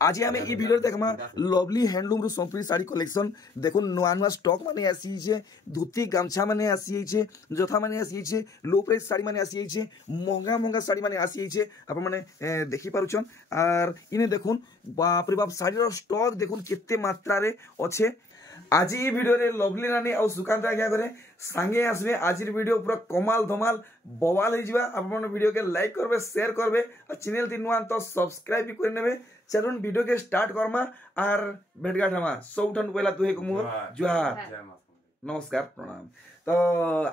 आज आम ई video देखमा lovely handloom रु संपूर्ण साड़ी कलेक्शन देखो नुआ नुआ स्टॉक माने आसी धोती गामछा माने आसी जथा माने आसी लो प्राइस साड़ी माने आसी महंगा महंगा साड़ी माने आसी आप माने देखि पारुछन आर इने देखुन बाप रे बाप साड़ी स्टॉक देखुन केते मात्रा रे अच्छे। आज ये वीडियो रे लवली नानी और सुकांत आज्ञा करे सांगे आसबे। आज वीडियो पूरा कमाल धमाल बवाल हो जावा। आप वीडियो के लाइक करबे शेयर करबे और चैनल ती नुआ तो सब्सक्राइब भी कर नेबे। चलुन वीडियो के स्टार्ट करमा आर भेटघाट हमा सबठन पहला तुहे को मु जुहार नमस्कार प्रणाम। तो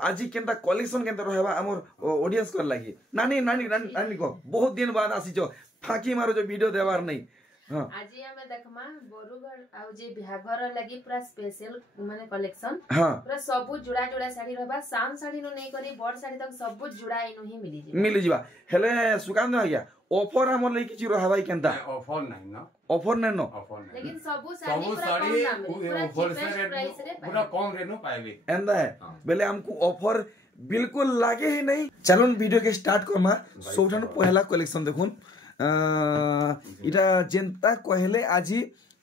आज केनता कलेक्शन केनता रहबा हमर ऑडियंस कर लागि नानी नानी नानी नानी को बहुत दिन बाद आसीचो फाकी मारो जो वीडियो देवार नहीं। हाँ आज हमें देखमा बोरुगढ़ आउ जे बिहाघर लागि पूरा स्पेशल माने कलेक्शन हाँ पूरा सब जुड़ा जुड़ा साड़ी रहबा साम साड़ी नो नहीं करी बड़ साड़ी तक सब जुड़ा इनो ही मिली जिबा हेले सुकांत आज्ञा ऑफर हमर लई किछि रहबाई केनता ऑफर नहीं ना ऑफर नहीं नो लेकिन सब साड़ी पूरा कम रेट नो पाएबे एंदा है बेले हमको ऑफर बिल्कुल लागे ही नहीं। चलो वीडियो के स्टार्ट करमा सबठन पहला कलेक्शन देखुन इटा जेंता कहले आज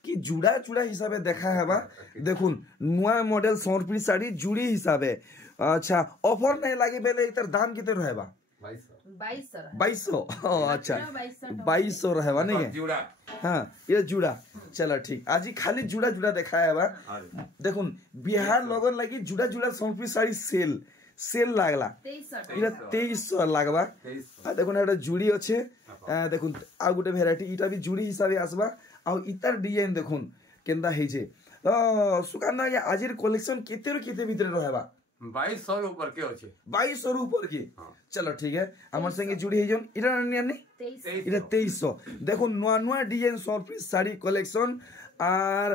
कि जुड़ा जुड़ा हिसाबे देखा हेबा देखुन नुआ मॉडल समर्पित साड़ी जुड़ी हिसाबे अच्छा ऑफर नहीं लागे बेले इतर दाम किते रहबा 2200 अच्छा 2200 रहबा नहीं जुड़ा हाँ ये जुड़ा चलो ठीक आज खाली जुड़ा जुड़ा देखा हेबा देखुन बिहार लगन लगी जुड़ा जुड़ा समर्पित साड़ी सेल लागला 2300 लागबा देखुन एटा जुड़ी अच्छे देखुन आ गुटे भेराइटी इटा भी जुड़ी हिसाबे आसबा आ इतार डिजाइन देखुन केंदा हेजे सुकांदा या आजिर कलेक्शन केते केते भीतर रहबा 2200 ऊपर के होचे 2200 ऊपर के चलो ठीक है हमर संगे जुड़ी हे जोन इरा नानी इरा 2300 देखुन नुआ नुआ डिजाइन सरप्राइज साड़ी कलेक्शन आर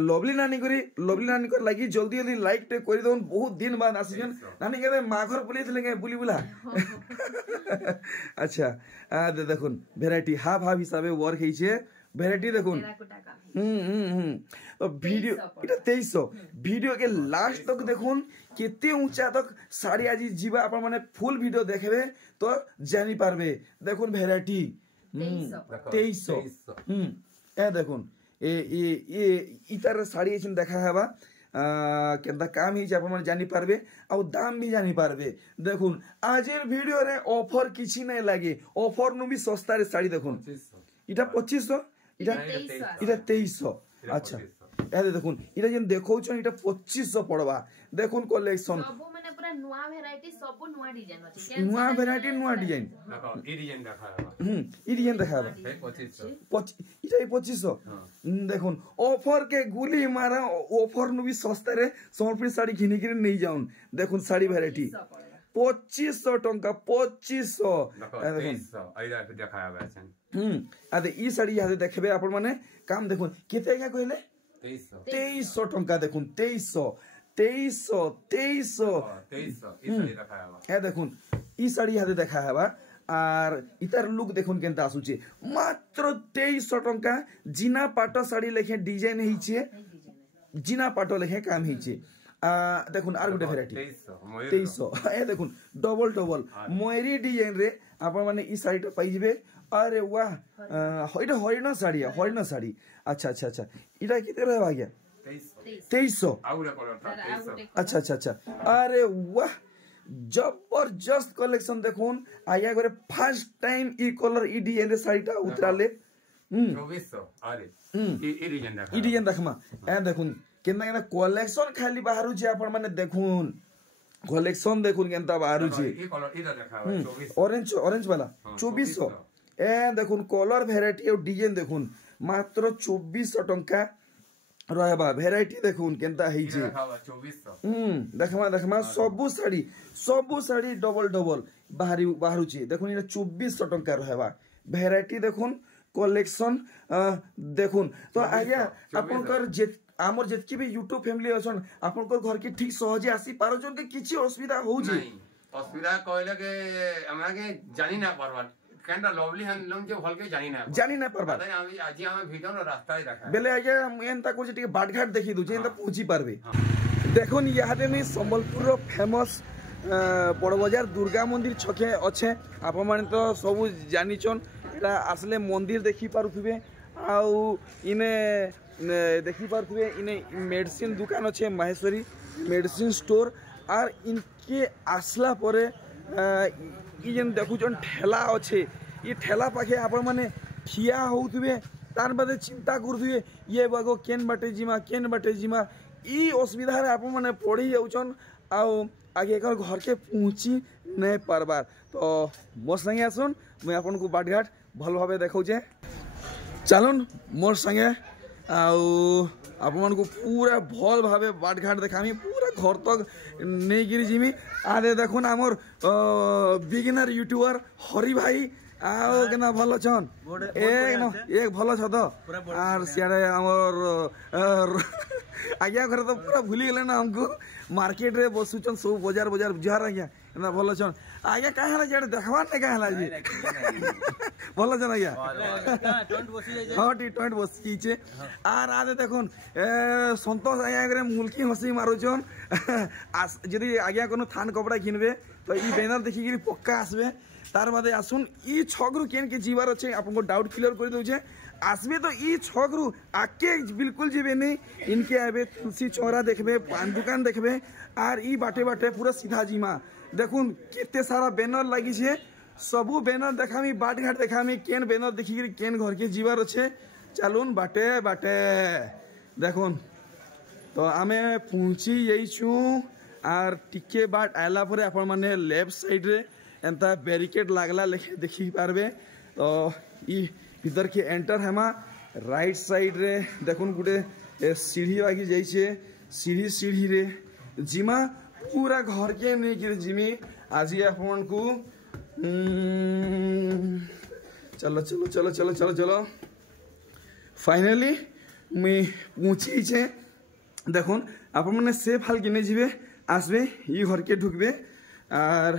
लवली नानी कर लगी जल्दी जल्दी लाइक टे कर दउन बहुत दिन बाद आसीजन नानी के माघर बुली थले बुली बुला अच्छा देखुन वैरायटी हाफ हाफ हिसाबे वर्क हेछे वैरायटी देखुन वीडियो इटा 2300 वीडियो के लास्ट तक देखुन केते ऊंचा तक साड़ी आज जीवा अपन माने फुल वीडियो देखबे तो जानी पारबे देखुन वैरायटी 2300 ए देखुन ए इतर साड़ी एछन देखा हेबा केंदा काम ही आप मन जानी पारबे और दाम भी जानी पारबे। देखुन आजेर वीडियो रे ऑफर किछि नै लागे ऑफर नु भी सस्ता रे साड़ी देखुन इटा 2500 इटा 2300 अच्छा ए देखुन इटा जेन देखौछन इटा 2500 पड़बा देखुन कलेक्शन सब माने पूरा नुआ वैरायटी सब नुआ डिजाइन अछि नुआ वैरायटी नुआ डिजाइन देखो ई डिजाइन देखाबा ई डिजाइन देखाबा 2500 इटा 2500 देखुन ऑफर के गुली मारा ऑफर नु भी सस्ता रे समर्पित साड़ी घिनी के नहीं जाउन देखुन साड़ी वैरायटी 2500 टंका 2500 देखो आइरा देखाबा छन आदे ई साड़ी याद देखबे अपन माने काम देखुन केते क्या कहले 2300 टंका देखुन 2300 ई साड़ी देखाबा ए देखुन ई साड़ी याद देखा हेबा आर इतार लुक देखुन केनता आसुचे मात्र 2300 टंका जिना पाटो साड़ी लेखे डिजाइन हिचे जिना पाटो लेखे काम हिचे देखुन आर गुटे वैरायटी 2300 ए देखुन डबल डबल मोयरी डिजाइन रे आपण माने ई साड़ीटा पाई जिबे। अरे वाह इटा हरिण साड़ी अच्छा अच्छा अच्छा इटा किते रहबा गया 2300 अच्छा अच्छा अच्छा अरे वाह जबरदस्त कलेक्शन देखुन आया करे फर्स्ट टाइम ई कलर ई डिजाइन रे साड़ीटा उतराले 2400 अरे ई डिजाइन देखमा ए देखुन केना केना कलेक्शन खाली बाहरु जे आपण माने देखुन कलेक्शन देखुन केनता बाहरु जे ई कलर इटा देखाबा 2400 ऑरेंज वाला 2400 ए देखुन कलर वैरायटी और डिजाइन देखुन मात्र 2400 टंका रहबा वैरायटी देखुन केनता हेइ जे देखाबा 2400 देखमा सब साड़ी डबल डबल बाहरु जे देखुन इना 2400 टंका रहबा वैरायटी देखुन कलेक्शन देखुन तो आज्ञा आपनकर जे आमर जेतकी भी YouTube फैमिली अछन आपनकर घर के ठीक सहजे आसी पारजन के किछि असुविधा हो जे असुविधा कहले के हमरा के जानि ना परबा केनटा लवली हैंडलूम जे हल के जानि ना परबा आज हम वीडियो नो रास्ता ही रखा बेले आज्ञा एनता को टिके बाटघाट देखि दु जे एनता पहुंची पारबे देखुन यादे में संबलपुर रो फेमस बड़ बाजार दुर्गा मंदिर छके अच्छे आप तो सब जानिछन एटा आसले मंदिर देखि पारुथिबे आउ इने देखी पारे इने मेडिसिन दुकान अच्छे माहेश्वरी मेडिसिन स्टोर आर इनके आसला परे जेन देखुन ठेला अच्छे ये ठेला पाखे आपण मैंने ठिया होउथबे तार बादे चिंता करुवे ये बागो केन बाटे जिमा ई असुविधा रे आपण मैंने पड़ी जाउछन आउ आगे एक घर के पहुँची नहीं पारबार तो मोर संगे आसुन मुझे आपन को बाटघाट भल भाव देखौछे चलुन मोर संगे आपन को पूरा भल भाव बाटघाट देखामी पूरा घर तक नहीं गिरी जिमी आदे देखुन आमर बिगिनर यूट्यूबर हरि भाई आओ केना भल छन एक भल छ तो आर सियारे हमर आज्ञा घर तो पूरा भूली गले ना हमको मार्केट रे बसुचन सब बाजार बुझार आज्ञा केना भल छन आज्ञा काहे हला जेड देखबार ने काहे हला जी भल छन आज्ञा हां टी टॉइंट बसी छे आर आदे देखुन संतोष आज्ञा करे मुलकी हंसी मारुचन यदि आज्ञा कोनो थान कपड़ा किनबे तो ई बैनर देखि गिरी पक्का आसबे तार बादे आसुन ई छगरु केन के जीवार अच्छे आपको डाउट क्लियर कर दउछे आसबे तो ई छगरु आके बिल्कुल जीवे नहीं इनके आबे तुलसी चौरा देखबे पान दुकान देखबे आर ई बाटे बाटे पूरा सीधा जीमा देखुन केते सारा बैनर लागी छे सबु बैनर देखामी बाटघाट देखामी केन बैनर देखि केन घर के जीवार अच्छे चलुन बाटे बाटे देखुन तो आमे पहुंची जाइछु आर टिके बाट आला परे आपण माने लेफ्ट साइड रे एंता बैरिकेड लागला लेखे देखी पारबे तो ई भीतर के एंटर हेमा राइट साइड रे देखुन गुटे सीढ़ी बागी जाइछे सीढ़ी रे जिमा पूरा घर के नहीं गिर जिमी आज अपन को चलो चलो चलो चलो चलो चलो फाइनली मुई पहुंची छे देखुन अपन मैंने सेफ हाल किने जीवे आसबे ई घर के ढुकबे आर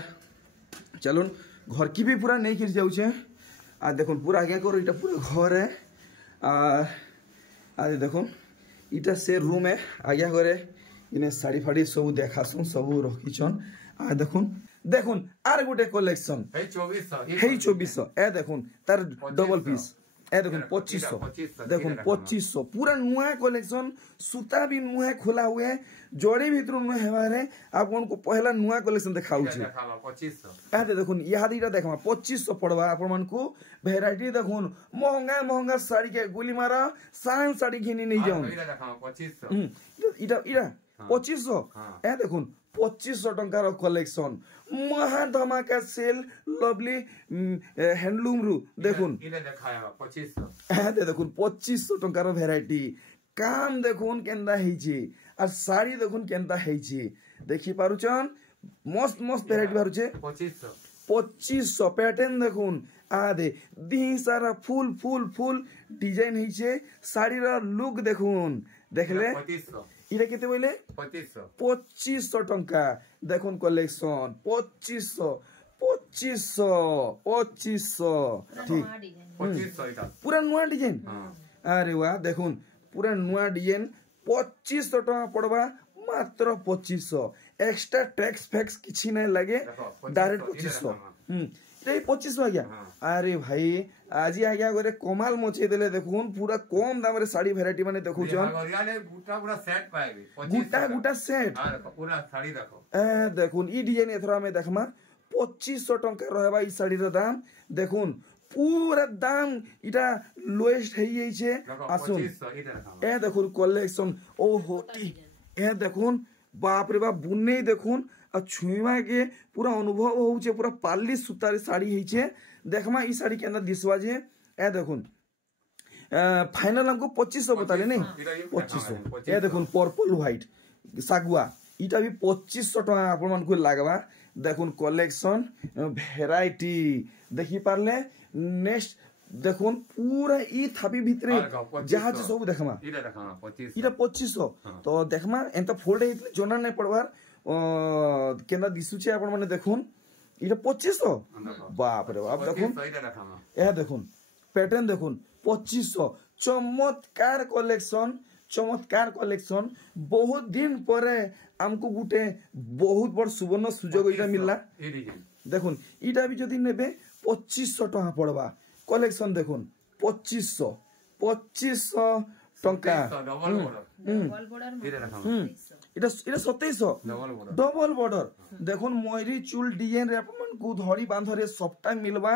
चलुन घर की भी पूरा नहीं गिर जाऊे आ देखो पूरा आगे करो इटा पूरा घर है आज देखो इटा से रूम है आगे करे इन्हें साड़ी फाड़ी सब देखासुन सब रखीछन आ देखुन आर गोटे कलेक्शन हे 2400 ए देखुन तार डबल पीस ए देखुन 2500 देखुन 2500 पूरा नुआ कलेक्शन सूता भी नुआ खोला हुए जोड़ी भीतर नुआ हेबारे आपन को पहला नुआ कलेक्शन देखाउ छै 2500 ए देखुन याद इटा देखमा 2500 पड़वा आपन मन को वैरायटी देखुन महंगा साड़ी के गोली मारा सान साड़ी घिनी नहीं जाऊं इटा देखमा 2500 इटा 2500 ए देखुन 2500 टंकार कलेक्शन महा धमाका सेल लवली हैंडलूम रु देखुन इले देखाया 2500 ए देखुन 2500 टंकार वैरायटी काम देखुन केंदा हेछि आ साड़ी देखुन केंदा हेछि देखि पारुचन मस्त वैरायटी बारुचे 2500 पैटर्न देखुन आदे दी सारा फुल डिजाइन हेछि साड़ी रा लुक देखुन देखले 2500 इरा केते बोले 2500 टंका देखुन कलेक्शन 2500 ठीक 2500 इटा पूरा नुआ डिजाइन अरे वाह देखुन पूरा नुआ डिजाइन 2500 टका पड़वा मात्र 2500 एक्स्ट्रा टैक्स फैक्स किछि नै लागे डायरेक्ट 2500 ये 2500 आ गया अरे भाई आज आ गया गोरे कमाल मचे देले देखुन पूरा कम दाम रे साड़ी वैरायटी माने देखु जन पूरा सेट पाएबे गुटा सेट पूरा साड़ी देखो ए देखुन ई डिजाइन एथरा में देखमा 2500 टका रहबा ई साड़ी रे दाम देखुन पूरा दाम इटा लोएस्ट है ये छे आसुन ए देखुन कलेक्शन ओहो ए देखुन बाप रे बाप बुनै देखुन आ छुईमा के पूरा अनुभव होउछे पूरा पाली सूतार साड़ी हेछे देखमा ई साड़ी के अंदर दिसवा जे ए देखुन फाइनल हमको 2500 बताले नहीं 2500 ए देखुन पर्पल व्हाइट सागुआ इटा भी 2500 टका आपन मन को लागबा देखुन कलेक्शन वैरायटी देखि पारले नेक्स्ट देखुन पूरा ई थापी भितरे जहाज सब देखमा इटा 2500 तो देखमा एंता फोल्ड हेतले जोना नै पड़वार केना दिसुचे आपन माने देखुन इटा 2500 बाप रे बाप देखुन ए देखुन पैटर्न देखुन 2500 चमत्कार कलेक्शन बहुत दिन परे हमको गुटे बहुत बड़ सुवर्ण सुजोग इटा मिलला देखुन इटा भी जदी नेबे 2500 टका पड़वा कलेक्शन देखुन 2500 2500 टंका डबल बॉर्डर डबल बॉर्डर এটা 2700 डबल बॉर्डर देखुन मयूरी चुल डिजाइन रे अपन को धड़ी बांधरे सबटा मिलबा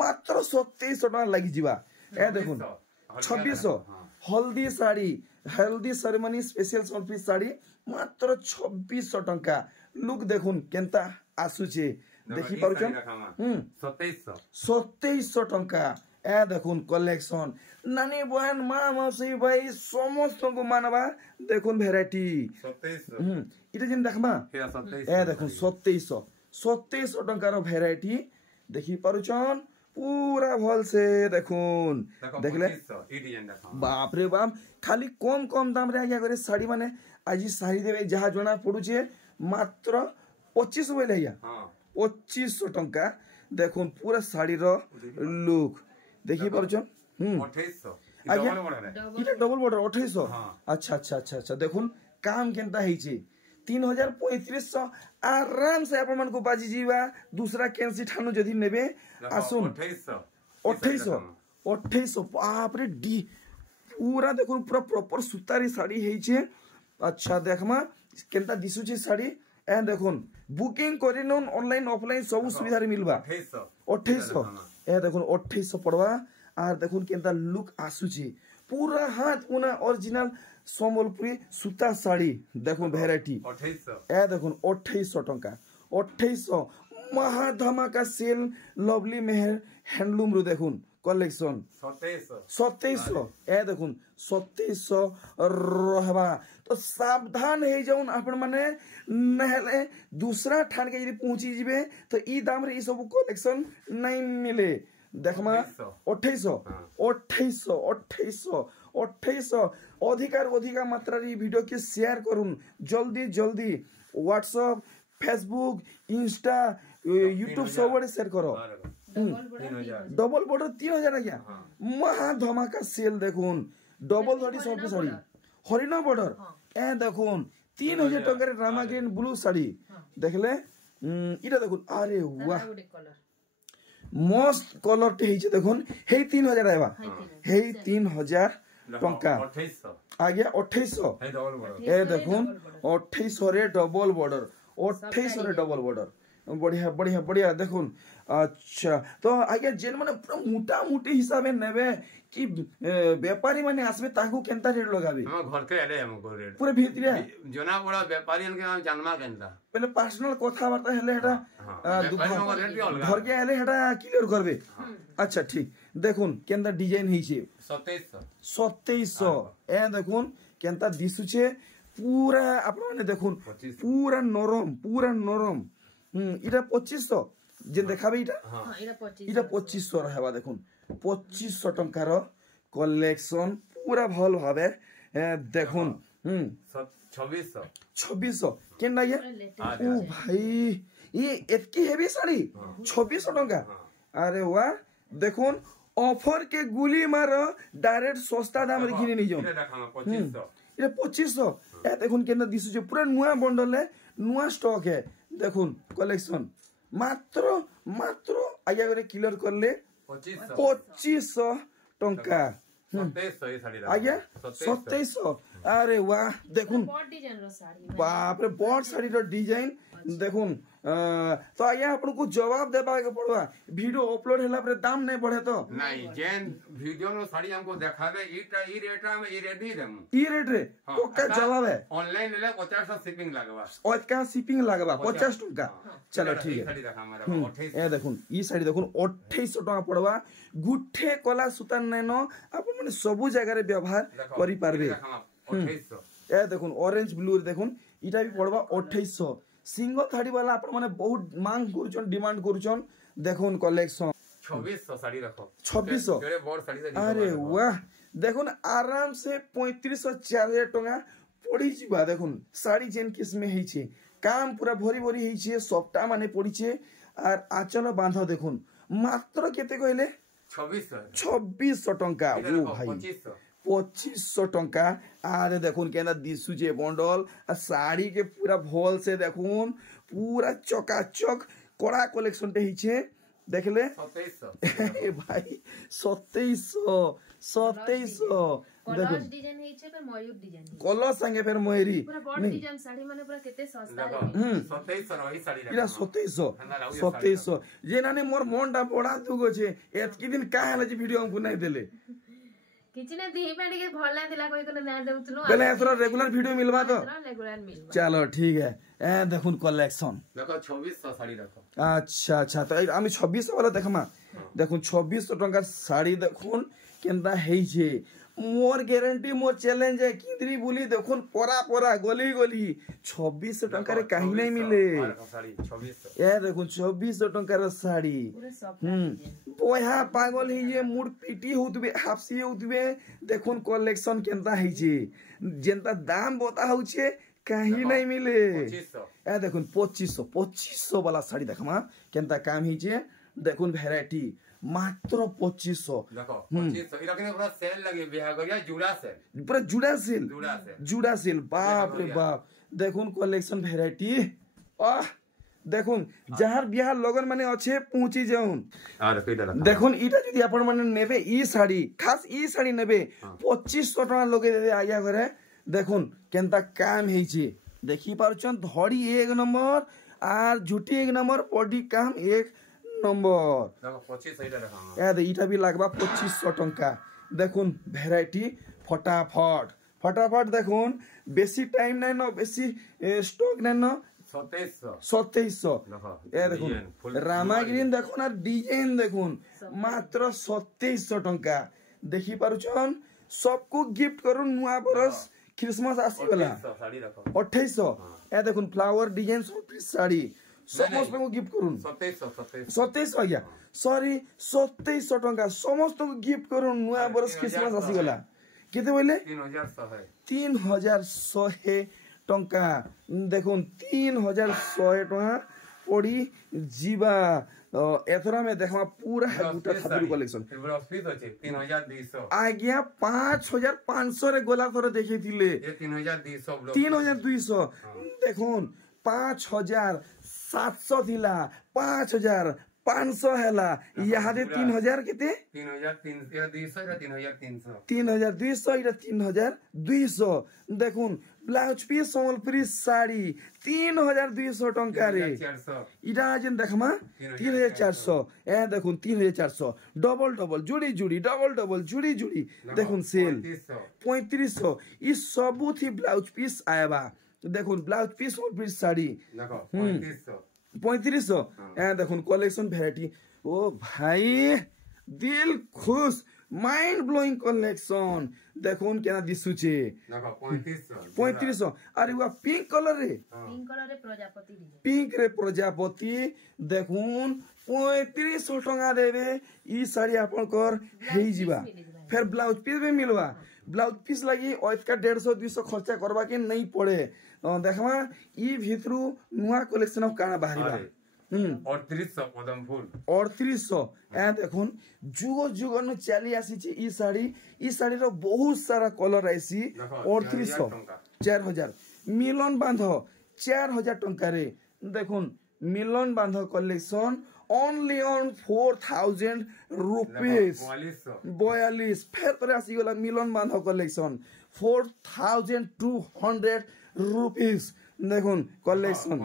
मात्र 2700 टका लागि जिबा ए देखुन 2600 हल्दी साड़ी हेल्दी सेरेमनी स्पेशल सलपीस साड़ी मात्र 2600 टका लुक देखुन केनता आसुचे देखि पारुछन 2700 टका ए देखुन कलेक्शन नानी बहन माँ मौसी भाई समस्त को मानवा देखुन भेराइटी 2700 इटा जिन देखमा ए देखुन 2700 टंकार भेराइटी देखि पारुछन पूरा भल से देखुन देखले बाप रे बाप खाली कम कम दाम रे आज्ञा करे साड़ी माने आज साड़ी देबे जहा जणा पडुचे मात्र 2500 बोले या 2500 टंका देखुन पूरा साड़ी रो लुक देखि पारुछन 2800 इटा डबल बॉर्डर 2800 अच्छा अच्छा अच्छा अच्छा देखुन काम केनता हेछि 3500 आराम से अपन मन को बाजी जीवा दूसरा कैंसी ठानु जदी नेबे आसुन 2800 बाप रे डी पूरा देखुन पूरा प्रॉपर सुतारी साड़ी हेछि अच्छा देखमा केनता दिसुची साड़ी ए देखुन बुकिंग करिनोन ऑनलाइन ऑफलाइन सब सुविधा रे मिलबा 2800 ए देखुन 2800 पड़वा आर देखुन केनता लुक आसुची पूरा हाथ पुना ओरिजिनल संबलपुरी सूता साड़ी देखुन वेराइटी 2800 ए देखुन 2800 टंका 2800 महा धमाका सेल लवली मेहर हैंडलूम रो देखुन कलेक्शन 2700 ए देखुन 2700 रहबा तो सावधान हे जाउन आपण माने नहले दूसरा ठान के यदि पहुंची जिबे तो ई दाम रे ई सब कलेक्शन नहीं मिले देखमा 2800 अधिकार अधिका मात्रा रे वीडियो के शेयर करूं जल्दी जल्दी व्हाट्सएप फेसबुक इंस्टा यूट्यूब सब शेयर करो डबल बॉर्डर 3000 आज्ञा महा धमाका सेल देखुन डबल धड़ी सब साड़ी हरिना बॉर्डर ए देखुन 3000 टका रे रामा ग्रीन ब्लू साड़ी देखले इटा देखुन अरे वाह मस्त कलर टे हेचे देखुन हे 3000 आइबा हे 3000 टंका 2800 आज्ञा 2800 हे डबल बॉर्डर ए देखुन 2800 रे डबल बॉर्डर 2800 रे डबल बॉर्डर बढ़िया बढ़िया बढ़िया देखुन अच्छा तो आज्ञा जेन माने पूरा मोटा मोटी हिसाब नेबे कि व्यापारी माने आसबे ताकू केनता रेट लगाबे हम घर के आले हमको रेट पूरे भीतरिया जोना बड़ा व्यापारी के हम जानमा केनता पहले पर्सनल कथा बार्ता हेले हेटा घर के आले हेटा क्लियर करबे अच्छा ठीक देखुन केनता डिजाइन हिचे 2700 ए देखुन केनता दिसुचे पूरा आपण माने देखुन पूरा नरम इटा 2500 जे देखाबे इटा इटा 2500 रहबा देखुन 2500 टंकार कलेक्शन पूरा भल भाबे देखुन 2600 केन लागे ओ भाई ये एतकी हेवी साड़ी 2600 टंका अरे वाह देखुन ऑफर के गुली मार डायरेक्ट सस्ता दाम रे किने नि जोन इटा 2500 ए देखुन केन दिसु पूरा नुआ बंडल है नुआ स्टॉक है देखुन कलेक्शन मात्र आज्ञा करे क्लियर करले 2500 टंका आज्ञा 2700 अरे वाह देखुन बाप रे बॉड साड़ी रो डिजाइन देखुन तो आज्ञा आपन को जवाब देबा के पड़वा वीडियो अपलोड होला पर दाम नहीं बढ़े तो नहीं जेन वीडियो नो साड़ी हमको देखाबे ई रेट में ई रेट ही देम ई रेट रे तो का जवाब है ऑनलाइन ले 50 शिपिंग लगवा और का शिपिंग लगवा 50 टका चलो ठीक है ए देखुन ई साड़ी देखुन 2800 टका पड़वा गुठे कला सुता नैनो आपन माने सब जगह रे व्यवहार करि पारबे 2800 ए देखुन ऑरेंज ब्लू इटा भी पड़वा 2800 सिंगल थाड़ी वाला आपण माने बहुत मांग करूछन डिमांड करूछन देखुन कलेक्शन 2600 साड़ी रखो 2600 जोरे बड़ साड़ी अरे वाह देखुन आराम से 3500 4000 टका पड़ी जिबा देखुन साड़ी जेन किस्म हेई छे काम पूरा भरी भरी हेई छे सफ्टा माने पड़ी छे आर आचल बांध देखुन मात्र केते कहले 2600 टका ओ भाई 2500 टंका आरे देखुन केना दिसुचे बंडल साड़ी के पूरा भल से देखुन पूरा चकाचक कड़ा कलेक्शन टे हिचे देखले 2700 भाई 2700 2700 कलर डिजाइन ହେଇছে पर मयूर डिजाइन कलर संगे फिर मयूरी पूरा बॉडी डिजाइन साड़ी माने पूरा केते सस्ता रे 2700 रही साड़ी इरा 2700 जे नाने मोर मनटा बड़ा दुगो छे एतकी दिन का हला जे वीडियो हमको नहीं देले किछि ने दी पे के भल ना दिला कोई को ना देउतनु पहले एतरा रेगुलर वीडियो मिलवा तो रेगुलर मिलवा चलो ठीक है ए देखुन कलेक्शन देखो 2600 साड़ी रखो अच्छा अच्छा तो आमी 2600 वाला देखमा देखुन 2600 टका साड़ी देखुन केनता हेई छे मोर गारंटी मोर चैलेंज है किंदरी बोली देखुन परा परा गली गली 2600 टका रे कहीं नहीं मिले साड़ी 2600 ए देखुन 2600 टका रे साड़ी पूरा सॉफ्ट बोया पागल ही ये मूड पीटी होतबे हाफसी होतबे देखुन कलेक्शन केनता हेई छे जेनता दाम बता हो छे कहीं नहीं मिले 2500 ए देखुन 2500 वाला साड़ी देखमा केनता काम ही छे देखुन वैरायटी मात्र 2500 देखो 2500 इरा के पूरा सेल लगे बिहार गरिया जुड़ा सेल पूरा जुड़ा सेल बाप रे बाप देखुन कलेक्शन वैरायटी आह देखुन जहार बिहार लगन माने अच्छे पहुंची जाउन आर कइटा देखुन इटा जदी आपण माने नेबे ई साड़ी खास ई साड़ी नेबे 2500 टका लगे दे आया घरे देखुन केनता काम हेई छी देखि पारुछन धड़ी एक नंबर आर झुटी एक नंबर बॉडी काम एक नंबर देखो 2500 इटा रखा याद इटा भी लागबा 2500 टका देखुन वैरायटी फटाफट देखुन बेसी टाइम नै न बेसी स्टॉक नै न 2700 ए देखुन रामाग्रीन देखुन आ डिजाइन देखुन मात्र 2700 टका देखि पारुछन सबको गिफ्ट करू नुआ बरस क्रिसमस आसी वाला 2800 ए देखुन फ्लावर डिजाइन सब साड़ी समस्त को गिफ्ट करूँ 2700 आज्ञा सॉरी 2700 टका समस्त को गिफ्ट करूँ नुआ बरस क्रिसमस आसी गला केते बोले 3100 टका देखुन 3100 टका पड़ी जीवा एथरा में देखमा पूरा गुटा थापुर कलेक्शन ब्लाउज अछि 3200 आज्ञा 5500 रे गोला थोरे देखि थिले ये 3200 3200 देखुन 5700 थिला 5500 हैला यहाँ दे 3000 केते 3200 3200 3200 इरा 3200 देखुन ब्लाउज पीस संबलपुरी साड़ी 3200 टका रे इरा जेन देखमा 3400 ए देखुन 3400 डबल जुड़ी डबल जुड़ी देखुन सेल 3500 ई सबु थी ब्लाउज पीस आएबा देखुन ब्लाउज पीस संबलपुरी साड़ी देखो 3500 ए देखुन कलेक्शन वैरायटी ओ भाई दिल खुश माइंड ब्लोइंग कलेक्शन देखुन केना दिसुचे देखो 3500 अरे वा पिंक कलर रे प्रजापति पिंक रे प्रजापति देखुन 3500 टका देबे ई साड़ी आपन कर हेई जीवा फिर ब्लाउज पीस भी मिलवा ब्लाउज पीस लगी ओइका 150 200 खर्चा करबा के नहीं पड़े देखमा ई भितरु नुआ कलेक्शन ऑफ काना बाहरीबा 3800 पदम फूल 3800 ए देखुन जुगो न चली आसी छी ई साड़ी रो बहुत सारा कलर आसी 3800 4000 मिलन बांध 4000 टका रे देखुन मिलन बांध कलेक्शन only on 4000 rupees 42 फिर तरह आसी गला मिलन बांध कलेक्शन 4200 rupees देखुन कलेक्शन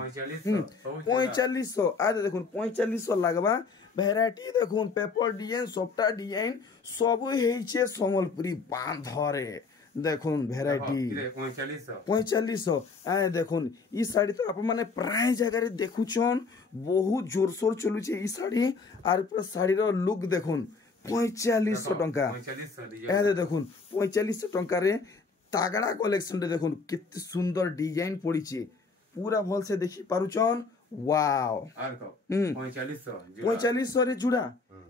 4500 आज देखुन 4500 लागबा वैरायटी देखुन पेपर डिजाइन सॉफ्टा डिजाइन सब हेई छे संबलपुरी बांधरे देखुन वैरायटी 4500 आए देखुन ई साड़ी तो आप माने प्राय जगह रे देखुछन बहुत जोर सोर चलु छे ई साड़ी आर पूरा साड़ी रो लुक देखुन 4500 टका ए देखुन 4500 टका रे तागड़ा कलेक्शन रे देखुन कितने सुंदर डिजाइन पड़ी छे पूरा भल से देखि पारुछन वाओ 4500 रे जुड़ा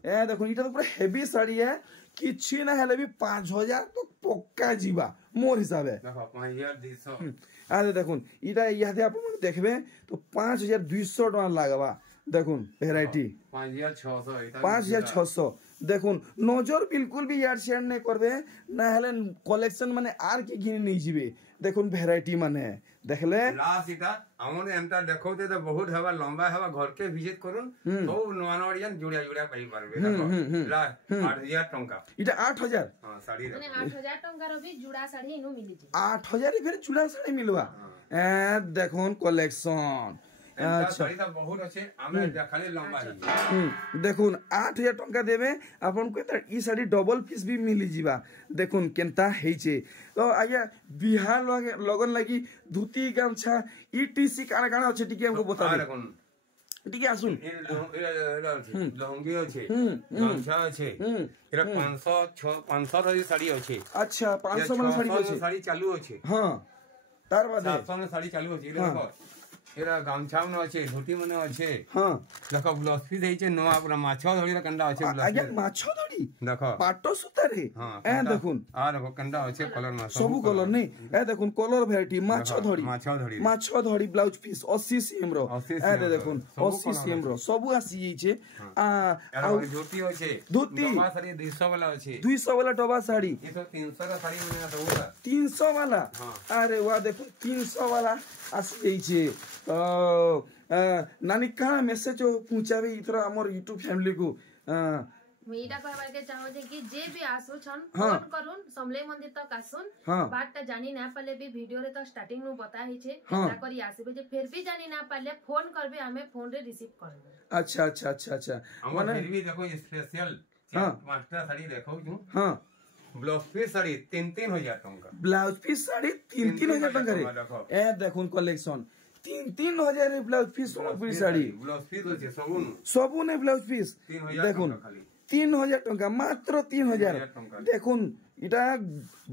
ए देखुन इटा तो पूरा हेवी साड़ी है किछि ना हेले भी 5000 तो पक्का जीवा मोर हिसाबे देखो 5200 आरे देखुन इटा यादे आप देखबे तो 5200 टका लागबा देखुन वैरायटी 5600 देखुन नजर बिल्कुल भी यार शेयर नहीं करबे ना हेले कलेक्शन माने आर के घिनी नहीं जीवे देखुन वैरायटी माने देखले लास्ट इटा हमने एंता देखोते तो बहुत हवा लंबा हवा घर के विजिट करूं तो नवा नवा डिजाइन जुड़िया जुड़िया पाई पारबे ला 8000 टंका इटा 8000 हां साड़ी माने 8000 टंका रो भी जुड़ा साड़ी इनु मिली जे 8000 फिर जुड़ा साड़ी मिलवा देखोन कलेक्शन अच्छा साड़ी तो बहुत अच्छे हमें खाली लंबा ही देखुन 8000 टंका देबे आपन को ई साड़ी डबल पीस भी मिली जीवा देखुन केनता हेचे तो आया बिहार लगन लगी धोती गामछा ईटीसी काना काना अच्छे टिके हमको बता दे ठीक है आसुन लहंगी अच्छे गामछा अच्छे एरा 500 रो साड़ी अच्छे अच्छा 500 वाला साड़ी अच्छे साड़ी चालू अच्छे हां तार बाद 700 में साड़ी चालू अच्छे देखो एरा गामछा मन अच्छे धोती मन अच्छे हां देखो ब्लाउज पीस देइचे नवा पूरा माछो धड़ी रा कंडा अच्छे ब्लाउज आगे माछो धड़ी देखो पाटो सुतारे ए देखुन आ देखो कंडा अच्छे कलर में सब कलर नहीं ए देखुन कलर वैरायटी माछो धड़ी ब्लाउज पीस 80 सीएम रो ए देखुन 80 सीएम रो सब आसी छे आ धोती अच्छे धोती डबा साड़ी 200 वाला अच्छे 200 वाला डबा साड़ी ये तो 300 का साड़ी बनेगा तो 300 वाला अरे वाह देखो 300 वाला आसी छे नानी कहाँ मेसेज पहुंचाबे इथर हमर YouTube फैमिली को मीडा कहबार के चाहो जे कि जे भी आसु छन फोन करून समले मंदिर तक आसुन बातटा जानी ना पाले भी वीडियो रे तो स्टार्टिंग नु बता ही छे केता करी आसीबे जे फिर भी जानी ना पाले फोन करबे हमें फोन रे रिसीव करबे अच्छा माने फिर भी देखो स्पेशल मास्टर साड़ी देखो छु हां ब्लाउज पीस साड़ी 3-3000 टंका ब्लाउज पीस साड़ी 3-3000 टंका रे ए देखुन कलेक्शन 3-3000 रे blouse piece Sonepuri sari blouse piece होचे सबुने ब्लाउज पीस देखुन 3000 टंका मात्र 3000 देखुन इटा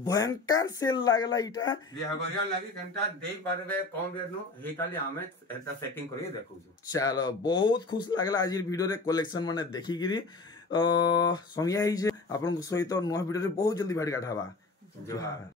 भयंकर सेल लागला इटा बिहागरिया लागि कंटा देई पारबे कम रेट नो हे खाली हमें एटा सेटिंग करिए देखु चलो बहुत खुश लागला आज वीडियो रे कलेक्शन माने देखि गिरी समय ही जे आपन सहित नुवा वीडियो रे बहुत जल्दी भेट गाठाबा जोहार।